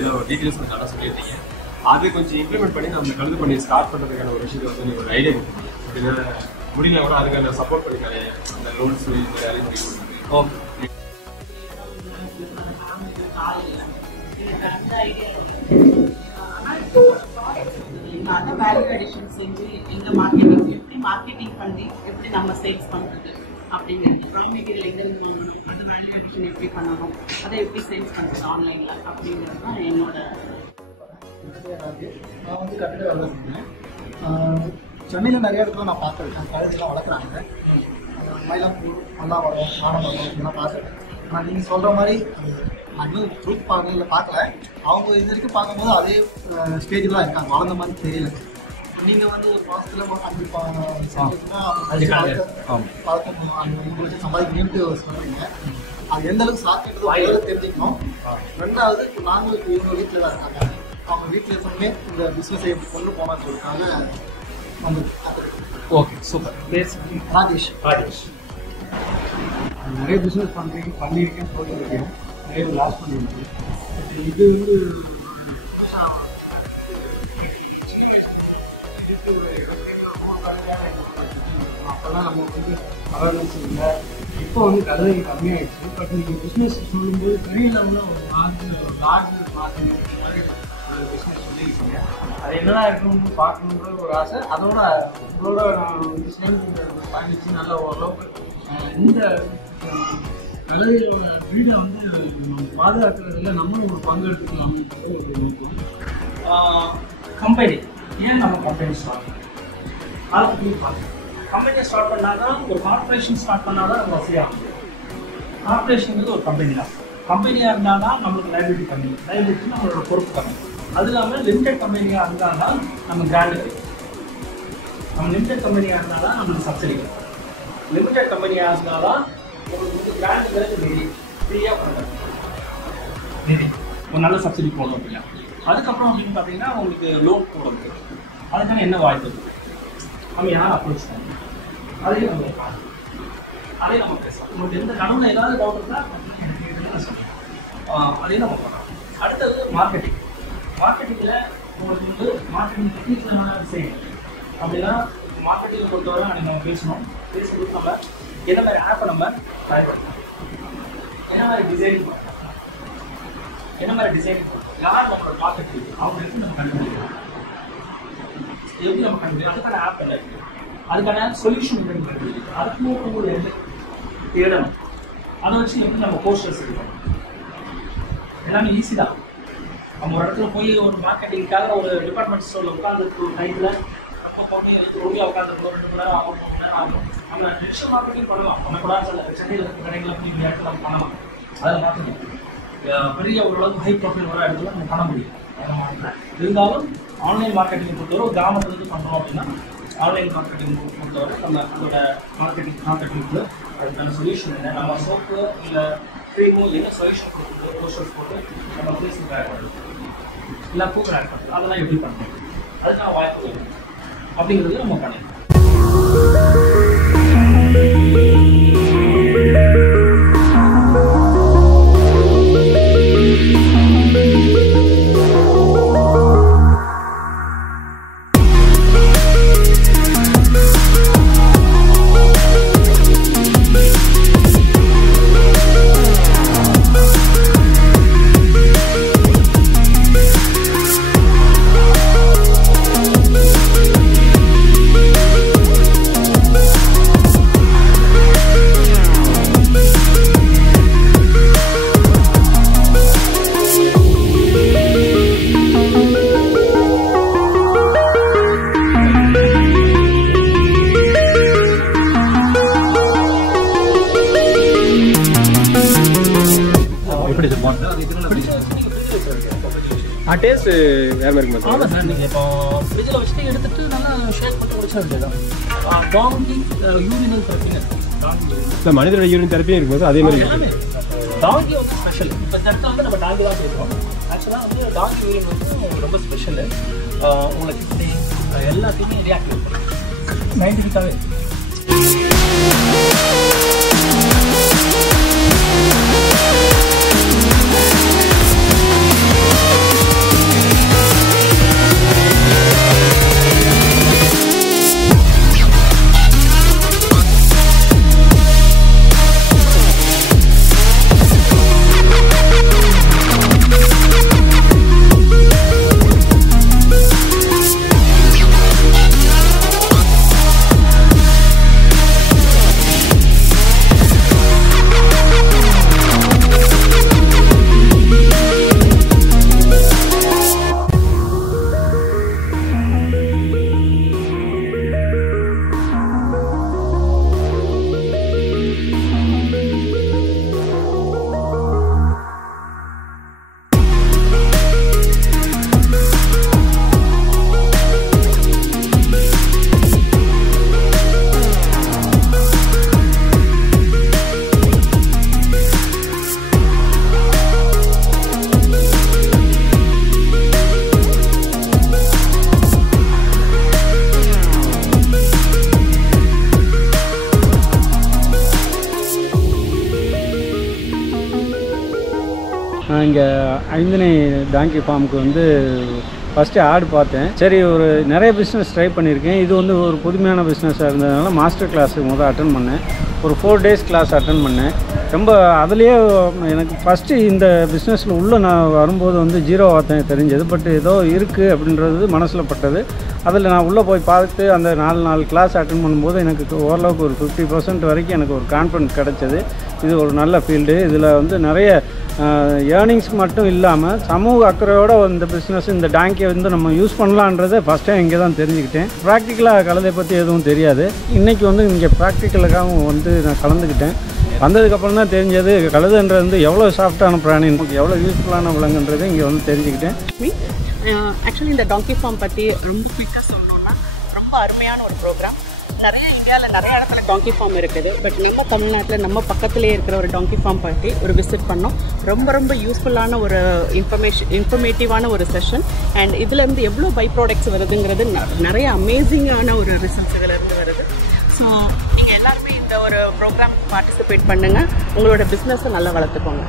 இதெல்லாம் டீட்டெயில்ஸ் கொஞ்சம் நல்லா சொல்லியிருந்தீங்க. அது கொஞ்சம் இம்ப்ளிமெண்ட் பண்ணி நம்ம கழுது பண்ணி ஸ்டார்ட் பண்ணுறதுக்கான ஒரு விஷயத்தை வந்து நீங்கள் ஒரு ஐடியா கொடுக்கணும். அப்படின்னா முடியல கூட அதுக்கான சப்போர்ட் பண்ணிக்காங்க. அந்த லோன்ஸ் இந்த அரேஞ்ச் பண்ணி கொடுக்குறது. ஓகே. வேல்யூ அடிஷன் செஞ்சு எங்க மார்க்கெட்டிங் எப்படி மார்க்கெட்டிங் பண்ணி எப்படி நம்ம சேல்ஸ் பண்றது அப்படிங்கிறது ரா மெட்டீரியல் எங்கிருந்து வாங்கணும், அந்த வேல்யூ அடிஷன் எப்படி பண்ணணும், அதை எப்படி சேல்ஸ் பண்றது ஆன்லைன்ல அப்படிங்கிறது தான் என்னோட. நான் வந்து கட்டிட வேலை செஞ்சேன். சென்னையில் நிறைய இடத்துல நான் பார்த்துருக்கேன். கழுதெல்லாம் வளர்க்குறாங்க. மயிலாப்பூர், மல்லாவரம், மானவரம் இதெல்லாம் பார்த்துருக்கேன். ஆனால் நீங்கள் சொல்கிற மாதிரி நான் இன்னும் ப்ரூஃப் பார்க்கல பார்க்கல. அவங்க இது வரைக்கும் பார்க்கும்போது அதே ஸ்டேஜில் தான் இருக்காங்க, வளர்ந்த மாதிரி தெரியல. நீங்கள் வந்து ஒரு மாதத்தில் 5 பழக்கம் அந்த 3 லட்சம் சம்பாதிக்கணும்னு சொல்கிறீங்க. அது எந்த அளவுக்கு சாத்தியன்றது தெரிஞ்சுக்கணும். ரெண்டாவது இப்போ நாங்களும் இப்போ இவங்க வீட்டில் தான் இருக்காங்க. அவங்க வீட்டில் எப்பவுமே இந்த பிஸ்னஸை எப்படி கொண்டு போனான்னு சொல்லிட்டாங்க. வந்து ஓகே, சூப்பர். பேர் ராஜேஷ். நிறைய பிஸ்னஸ் பண்ணியிருக்கேன், சொல்லியிருக்கேன், நிறைய லாஸ் பண்ணியிருக்கேன். இது வந்து அப்போல்லாம் நமக்கு வந்து அவேர்னஸ் இல்லை. இப்போ வந்து கழுதைகள் கம்மியாகிடுச்சு. பட் நீங்கள் பிஸ்னஸ் சொல்லும்போது பெரிய லெவலில் ஒரு லார்ஜ் மார்க்கெட் மாதிரி ஒரு பிஸ்னஸ் சொல்லியிருக்கீங்க. அது என்னதான் இருக்கணும்னு பார்க்கணுன்ற ஒரு ஆசை. அதோட நான் வந்து சேர்ந்து பயணிச்சு நல்ல ஓரளவுக்கு இந்த கழுதையோட வீடை வந்து நம்ம பாதுகாக்கிறதுல நம்மளும் ஒரு பங்கு எடுத்துக்கலாம். கம்பெனி ஏன் நம்ம கம்பெனி ஸ்டார்ட் பண்ணணும் அதை பற்றி பார்க்கணும். கம்பெனியை ஸ்டார்ட் பண்ணால் தான் ஒரு கார்பரேஷன் ஸ்டார்ட் பண்ணால் தான் நம்ம வசதியாகும். கார்பரேஷன் ஒரு கம்பெனி தான். கம்பெனியாக இருந்தால் தான் நம்மளுக்கு லைபிலிட்டி கம்மி, லைபிலிட்டி நம்மளோட பொறுப்பு கம்மி. அது இல்லாமல் லிமிடெட் கம்பெனியாக இருந்தால் தான் நம்ம கிராண்டு கிடைக்கும். நம்ம லிமிடெட் கம்பெனியாக இருந்தால் தான் நம்மளுக்கு சப்சிடி கிடைக்கும். லிமிடெட் கம்பெனியாக இருந்தால் தான் உங்களுக்கு வந்து கிராண்டுங்கிறது நிதி ஃப்ரீயாக பண்ணுறது நிதி ஒரு நல்ல சப்சிடி போடணும் அப்படின்னா. அதுக்கப்புறம் அப்படின்னு பார்த்தீங்கன்னா உங்களுக்கு லோன் போடுறது அதுக்கான என்ன வாய்ப்பு இருக்குது, நம்ம யார் அப்ரோச் பண்ணணும், அதையும் நம்ம அதையும் நம்ம பேசலாம். உங்களுக்கு எந்த கடவுளை ஏதாவது டவுட் இருந்தால் எனக்கு இதெல்லாம் சொல்லலாம், அதையும் நம்ம பண்ணலாம். அடுத்தது மார்க்கெட்டிங். மார்க்கெட்டிங்கில் உங்களுக்கு வந்து மார்க்கெட்டிங் டெக்னிக்கில் வேணாலும் செய்யணும். அப்படின்னா மார்க்கெட்டிங்கை பொறுத்தவரை அன்றைக்கி நம்ம பேசும்போது நம்ம என்ன மாதிரி ஆப்பை நம்ம ட்ரை பண்ணலாம், என்ன மாதிரி டிசைனிங் பண்ணலாம், என்ன மாதிரி டிசைனிங் பண்ணலாம், யார் நம்மளோட மார்க்கெட்டிங் அவங்க எப்படி நம்ம கண்டுபிடிக்கலாம், எப்படி நம்ம கண்டுபிடிக்கலாம், அதுக்கான ஆப் என்ன இருக்குது, அதுக்கான சொல்யூஷன் என்னன்னு கண்டுபிடிக்கலாம், அதுக்கு ஒரு தேடணும். அதை வச்சு எப்படி நம்ம போஸ்டர்ஸ் எடுக்கணும், எல்லாமே ஈஸி தான். நம்ம ஒரு இடத்துல போய் ஒரு மார்க்கெட்டிங்காக ஒரு டிபார்ட்மெண்ட் ஸ்டோரில் உட்காந்துருக்கு ஒரு டைத்தில் அப்போ போய் ரொம்பியாக உட்காந்துருக்கோம் 2 மணி நேரம் ஆகும், 3 மணி நேரம் ஆகும். நம்ம டிஜிட்டல் மார்க்கெட்டிங் பண்ணலாம், பண்ணக்கூடாது சொல்ல. சென்னையில் இருக்க கடைகளில் போய் இந்த இடத்துல நம்ம பண்ணலாம், அதை மாற்றணும். பெரிய ஓரளவுக்கு ஹை ப்ரொஃபைல் வர இடத்துல நம்ம பண்ண முடியும். இருந்தாலும் ஆன்லைன் மார்க்கெட்டிங் பொறுத்தவரை ஒரு கிராமத்துலேருந்து பண்ணுறோம் அப்படின்னா ஆன்லைன் மார்க்கெட்டிங் பொறுத்தவரை நம்ம அதோட மார்க்கெட்டிங்க்கு அதுக்கான சொல்யூஷன் என்ன, நம்ம சோப்பு இல்லை க்ரீமோ என்ன சொல்யூஷன் கொடுக்குறது, போஸ்டர்ஸ் போட்டு நம்ம ஃபேஸ்புக் ஆட் பண்ணுறது இல்லை கூகுள் ஆட் பண்ணுறது, அதெல்லாம் எப்படி பண்ணுறது, அதுக்கான வாய்ப்பு வேணும் அப்படிங்கிறது நம்ம பண்ணிடலாம். டேஸ்ட் வேறு மாதிரி இருக்கும். ஆமாம் சார், நீங்கள் இப்போ ஃப்ரிட்ஜில் வச்சுட்டு எடுத்துகிட்டு நல்லா ஷேக் பண்ணி குடிச்சா வேண்டியதான். டாங்கி யூரினல் தெரப்பின்னு இல்லை, மனிதனோட யூரின் தெரப்பியும் இருக்கும்போது அதே மாதிரி எல்லாமே டாங்கி வந்து ஸ்பெஷல். இப்போ இந்த இடத்துல வந்து நம்ம டாங்கி தான் பேசுகிறோம். ஆக்சுவலாக வந்து டாங்கி யூரின் வந்து ரொம்ப ஸ்பெஷலு. உங்களுக்கு எல்லாத்தையுமே ரியாக்டிவேட் பண்ணும் சயின்டிஃபிக்காகவே. இங்கே ஐந்தினை டாங்கி ஃபார்முக்கு வந்து ஃபஸ்ட்டு ஆடு பார்த்தேன். சரி, ஒரு நிறைய பிஸ்னஸ் ட்ரை பண்ணியிருக்கேன். இது வந்து ஒரு புதுமையான பிஸ்னஸாக இருந்ததுனால மாஸ்டர் கிளாஸுக்கு முதல் அட்டன் பண்ணேன். ஒரு 4 days கிளாஸ் அட்டன் பண்ணேன். ரொம்ப அதுலேயே எனக்கு ஃபஸ்ட்டு இந்த பிஸ்னஸில் உள்ளே நான் வரும்போது வந்து ஜீரோ வார்த்தை தெரிஞ்சது. பட் ஏதோ இருக்குது அப்படின்றது மனசில் பட்டது. அதில் நான் உள்ளே போய் பார்த்து அந்த 4 கிளாஸ் அட்டன் பண்ணும்போது எனக்கு ஓரளவுக்கு ஒரு 50% வரைக்கும் எனக்கு ஒரு கான்ஃபிடன்ஸ் கிடச்சிது. இது ஒரு நல்ல ஃபீல்டு. இதில் வந்து நிறைய ஏர்னிங்ஸ் மட்டும் இல்லாமல் சமூக அக்கறையோடு இந்த பிஸ்னஸ் இந்த டாங்கியை வந்து நம்ம யூஸ் பண்ணலான்றதை ஃபஸ்ட் டைம் இங்கே தான் தெரிஞ்சுக்கிட்டேன். ப்ராக்டிக்கலாக கழுதை பற்றி எதுவும் தெரியாது. இன்றைக்கி வந்து இங்கே ப்ராக்டிக்கலுக்காக வந்து நான் கலந்துக்கிட்டேன். வந்ததுக்கப்புறம் தான் தெரிஞ்சது கழுதைன்றது வந்து எவ்வளோ சாஃப்டான பிராணி, நமக்கு எவ்வளோ யூஸ்ஃபுல்லான விலங்குன்றதை இங்கே வந்து தெரிஞ்சுக்கிட்டேன். ஆக்சுவலி இந்த டாங்கி ஃபார்ம் பற்றி ரொம்ப குயிக்காக சொல்லணும்னா ரொம்ப அருமையான ஒரு ப்ரோக்ராம். நிறைய இந்தியாவில் நிறைய இடத்துல டாங்கி ஃபார்ம் இருக்குது. பட் நம்ம தமிழ்நாட்டில் நம்ம பக்கத்துலேயே இருக்கிற ஒரு டாங்கி ஃபார்ம் பற்றி ஒரு விசிட் பண்ணோம். ரொம்ப யூஸ்ஃபுல்லான ஒரு இன்ஃபர்மேட்டிவான ஒரு செஷன். அண்ட் இதுலேருந்து எவ்வளோ பை ப்ராடக்ட்ஸ் வருதுங்கிறது நிறைய அமேசிங்கான ஒரு ரிசல்ட்ஸ் இதிலேருந்து வருது. ஸோ நீங்கள் எல்லாருமே இந்த ஒரு ப்ரோக்ராம் பார்ட்டிசிபேட் பண்ணுங்கள். உங்களோட பிஸ்னஸை நல்லா வளர்த்துக்கோங்க.